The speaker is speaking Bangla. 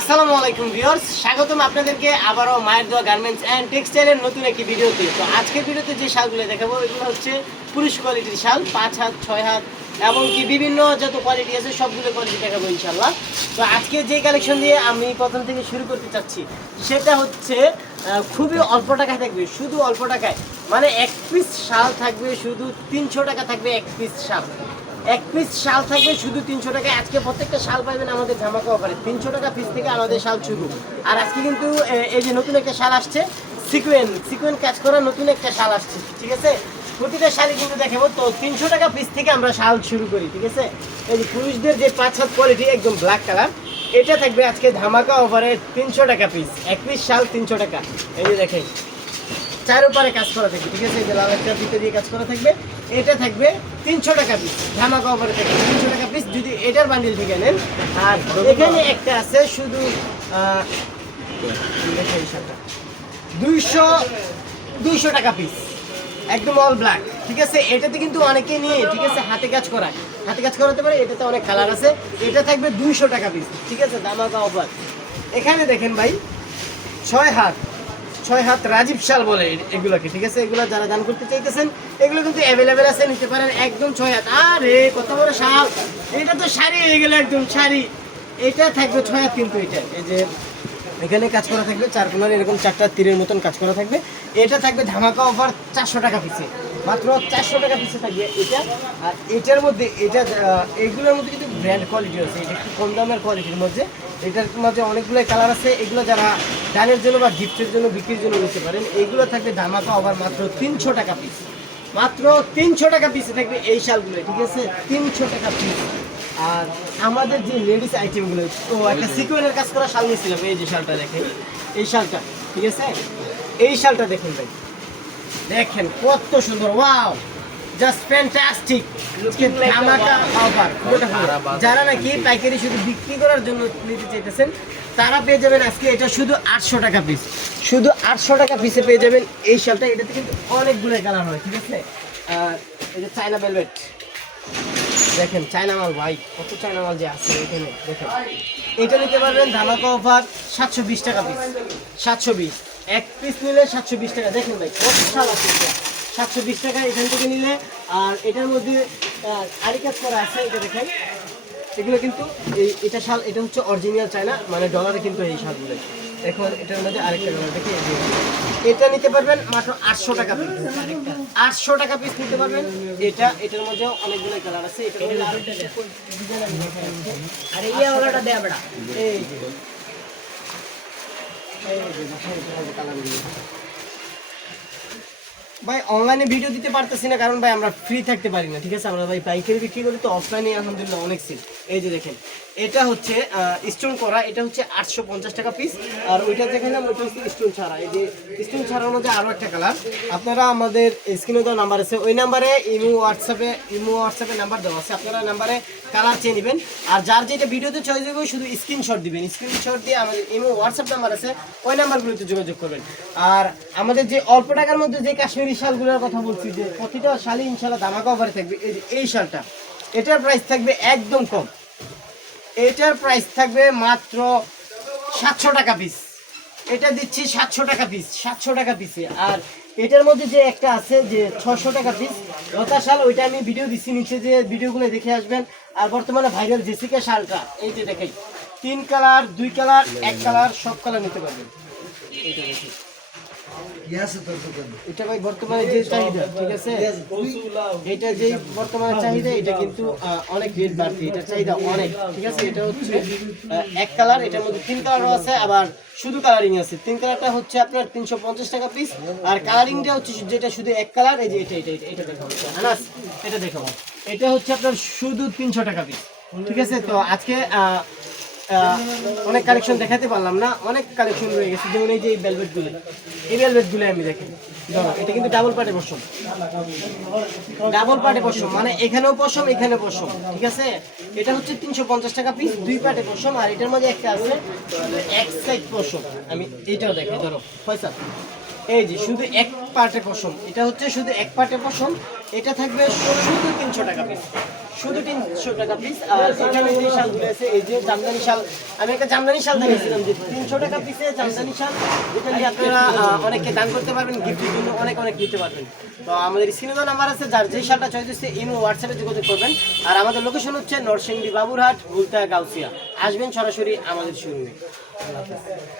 আসসালামু আলাইকুম ভিউয়ার্স, স্বাগতম আপনাদেরকে আবারও মায়ের দোয়া গার্মেন্টস অ্যান্ড টেক্সটাইলের নতুন একটি ভিডিওতে। তো আজকের ভিডিওতে যে শালগুলো দেখাবো, এগুলো হচ্ছে পুরুষ কোয়ালিটির শাল, পাঁচ হাত, ছয় হাত, এমনকি বিভিন্ন যত কোয়ালিটি আছে, সবগুলো কোয়ালিটি দেখাবো ইনশাল্লাহ তো আজকে যে কালেকশন দিয়ে আমি প্রথম থেকে শুরু করতে চাচ্ছি, সেটা হচ্ছে খুবই অল্প টাকায় থাকবে, শুধু অল্প টাকায়। মানে এক পিস শাল থাকবে, শুধু তিনশো টাকা থাকবে এক পিস শাল। এক পিস শাল থাকবে, শুধু তিনশো টাকা। আজকে প্রত্যেকটা শাল পাইবেন আমাদের ধামাকা অফারে তিনশো টাকা পিস থেকে আমাদের শাল শুরু। আর আজকে কিন্তু এই যে নতুন একটা শাল আসছে সিকুয়েন সিকুয়েন কাজ করা নতুন একটা শাল আসছে, ঠিক আছে? প্রতিটা শাড়ি কিন্তু দেখাবো। তো তিনশো টাকা পিস থেকে আমরা শাল শুরু করি, ঠিক আছে? এই যে পুরুষদের যে পাঁচ হাত কোয়ালিটি একদম ব্ল্যাক কালার এটা থাকবে আজকে ধামাকা অফারে তিনশো টাকা পিস এক পিস শাল তিনশো টাকা। এই যে দেখেন চার উপরে কাজ করা থাকবে, ঠিক আছে? এই যে লাল একটা ফিতে দিয়ে কাজ করা থাকবে। এটা থাকবে তিনশো টাকা পিস ধামাকা অফারে থাকবে তিনশো টাকা পিস যদি এটার বান্ডিল থেকে নেন, আর এখানে একটা আছে শুধু। দুইশো দুইশো টাকা পিস একদম অল ব্ল্যাক ঠিক আছে? এটাতে কিন্তু অনেকে নিয়ে, ঠিক আছে, হাতে কাজ করায়। হাতে কাজ করাতে পারে, এটাতে অনেক কালার আছে। এটা থাকবে দুইশো টাকা পিস ঠিক আছে? দামাকা অফার এখানে দেখেন ভাই, ছয় হাত। ছয় হাত রাজীব শাল বলে এগুলোকে ঠিক আছে? এগুলো যারা দান করতে চাইতেছেন এগুলো কিন্তু অ্যাভেলেবেল আছে নিতে পারেন একদম ছয় হাত। আরে কত বড় শাল! এটা তো শাড়ি হয়ে গেল একদম শাড়ি। এটা থাকবে ছয় হাত কিন্তু এটা। এই যে এখানে কাজ করা থাকবে চার কোনার এরকম চারটা তীরের মতন কাজ করা থাকবে। এটা থাকবে ধামাকা অফার চারশো টাকা পিসে মাত্র চারশো টাকা পিসে থাকবে এটা। আর এটার মধ্যে এটা আহ, এইগুলোর মধ্যে কিন্তু ব্র্যান্ড কোয়ালিটি আছে। এটা একটু কম দামের কোয়ালিটির মধ্যে। এটার মধ্যে অনেকগুলো কালার আছে। এগুলো যারা দানের জন্য বা গিফটের জন্য, বিক্রির জন্য নিতে পারেন। এইগুলো থাকবে ধামাকা অফার মাত্র তিনশো টাকা পিস মাত্র তিনশো টাকা পিসে থাকবে এই শালগুলো, ঠিক আছে? তিনশো টাকা পিস আর আমাদের যে লেডিস আইটেমগুলো ও, একটা সিকুয়েনের কাজ করা শাল নিয়েছিলাম, এই যে শালটা দেখেন, এই শালটা, ঠিক আছে? এই শালটা দেখুন ভাই। দেখেন কত সুন্দর, ওয়াও! জাস্ট ফ্যান্টাস্টিক ধামাকা অফার যারা নাকি পাইকারি শুধু বিক্রি করার জন্য নিতে চাইতেছেন তারা পেয়ে যাবেন আজকে এটা শুধু আটশো টাকা পিস শুধু আটশো টাকা পিসে পেয়ে যাবেন এই শালটা। এটাতে কিন্তু অনেকগুলো কালার হয় ঠিক আছে? আর যে চায়না ভেলভেট দেখেন চায়না মাল ভাই কত চায়না মাল যে আছে এখানে দেখেন। এটা নিতে পারবেন ধামাকা অফার সাতশো বিশ টাকা পিস সাতশো বিশ। এক পিস নিলে সাতশো বিশ টাকা। দেখেন ভাই কত শাল আছে সাতশো বিশ টাকা এখান থেকে নিলে আর এটার মধ্যে আরি কাজ করা আছে এটা দেখেন এগুলো কিন্তু এই এটা শাল এটা হচ্ছে অরিজিনাল চায়না মানে ডলারে কিন্তু এই শালগুলো এখন এটার মধ্যে আরেকটা ডলার দেখি এটা নিতে পারবেন মাত্র আটশো টাকা পিস আটশো টাকা পিস নিতে পারবেন এটা এটার মধ্যে অনেকগুলো কালার আছে। আরে ইয়ে ওলাটা দে বড়া এই এই। ভাই অনলাইনে ভিডিও দিতে পারতেছি না, কারণ ভাই আমরা ফ্রি থাকতে পারি না, ঠিক আছে? আমরা ভাই পাইকারি বিক্রি করি, তো অফলাইনে আলহামদুলিল্লাহ অনেক সিল এই যে দেখেন, এটা হচ্ছে স্টোন করা, এটা হচ্ছে আটশো পঞ্চাশ টাকা পিস আর ওইটা দেখালাম ওইটা হচ্ছে স্টোন ছাড়া। এই যে স্টোন ছাড়ার মধ্যে আরও একটা কালার আপনারা আমাদের স্ক্রিনে দেওয়া নাম্বার আছে, ওই নাম্বারে ইমো হোয়াটসঅ্যাপে ইমো হোয়াটসঅ্যাপে নাম্বার দেওয়া আছে, আপনারা নাম্বারে কালার চেয়ে নেবেন। আর যার যেটা ভিডিওতে চয়েস হবে, শুধু স্ক্রিনশট দিবেন। স্ক্রিনশট দিয়ে আমাদের ইমো হোয়াটসঅ্যাপ নাম্বার আছে, ওই নাম্বারগুলোতে যোগাযোগ করবেন। আর আমাদের যে অল্প টাকার মধ্যে যে কাশ্মীরি শালগুলোর কথা বলছি যে প্রতিটা শালই ইনশাল্লাহ দামাকা অফারে থাকবে। এই এই শালটা, এটার প্রাইস থাকবে একদম কম। এটার প্রাইস থাকবে মাত্র সাতশো টাকা পিস এটা দিচ্ছি সাতশো টাকা পিস সাতশো টাকা পিসে আর এটার মধ্যে যে একটা আছে যে ছশো টাকা পিস লতা শাল, ওইটা আমি ভিডিও দিচ্ছি নিচে যে ভিডিওগুলো দেখে আসবেন। আর বর্তমানে ভাইরাল জেসিকা শালটা, এই যে দেখেন, তিন কালার দুই কালার এক কালার সব কালার নিতে পারবেন। এইটা দেখেন। এটা ভাই বর্তমানে যে চাহিদা ঠিক আছে? এটা যে বর্তমানে চাহিদা এটা কিন্তু অনেক রেট বাড়তি এটা চাহিদা অনেক ঠিক আছে? এটা হচ্ছে এক কালার এটার মধ্যে তিন কালারও আছে আবার শুধু কালারিং আছে। তিন কালারটা হচ্ছে আপনার তিনশো পঞ্চাশ টাকা পিস আর কালারিংটা হচ্ছে যেটা শুধু এক কালার এই যে এটা এটা এটা এটা দেখাবো। আনাস এটা দেখাবো। এটা হচ্ছে আপনার শুধু তিনশো টাকা পিস ঠিক আছে? তো আজকে অনেক কালেকশন দেখাতে পারলাম না, অনেক কালেকশন রয়ে গেছে, যেমন এই যে এই ভেলভেটগুলো এই ভেলভেটগুলো আমি দেখি এটা কিন্তু ডাবল পার্টে পশম। ডাবল পার্টে পশম মানে এখানেও পশম এখানেও পশম, ঠিক আছে? এটা হচ্ছে তিনশো পঞ্চাশ টাকা পিস দুই পার্টে পশম, আর এটার মধ্যে একটা আছে, এক সাইড পশম। আমি এইটাও দেখি ধরো পয়সা এই যে, শুধু এক পার্টে পশম। এটা হচ্ছে শুধু এক পার্টে পশম, এটা থাকবে শুধু তিনশো টাকা পিস শুধু তিনশো টাকা পিস আর এখানে যে আছে, এই যে জামদানি শাল, আমি একটা জামদানি শাল দেখেছিলাম যে তিনশো টাকা পিসে জামদানি শাল যেটা নিয়ে আপনারা অনেককে দান করতে পারবেন গিফটের জন্য অনেক অনেক নিতে পারবেন। তো আমাদের সিনেমা নাম্বার আছে, যার যেই শালটা চয়েস হচ্ছে ইমো, হোয়াটসঅ্যাপে যোগাযোগ করবেন। আর আমাদের লোকেশন হচ্ছে নরসিংদী বাবুরহাট, ভুলতা, গাউসিয়া। আসবেন সরাসরি আমাদের শোরুমে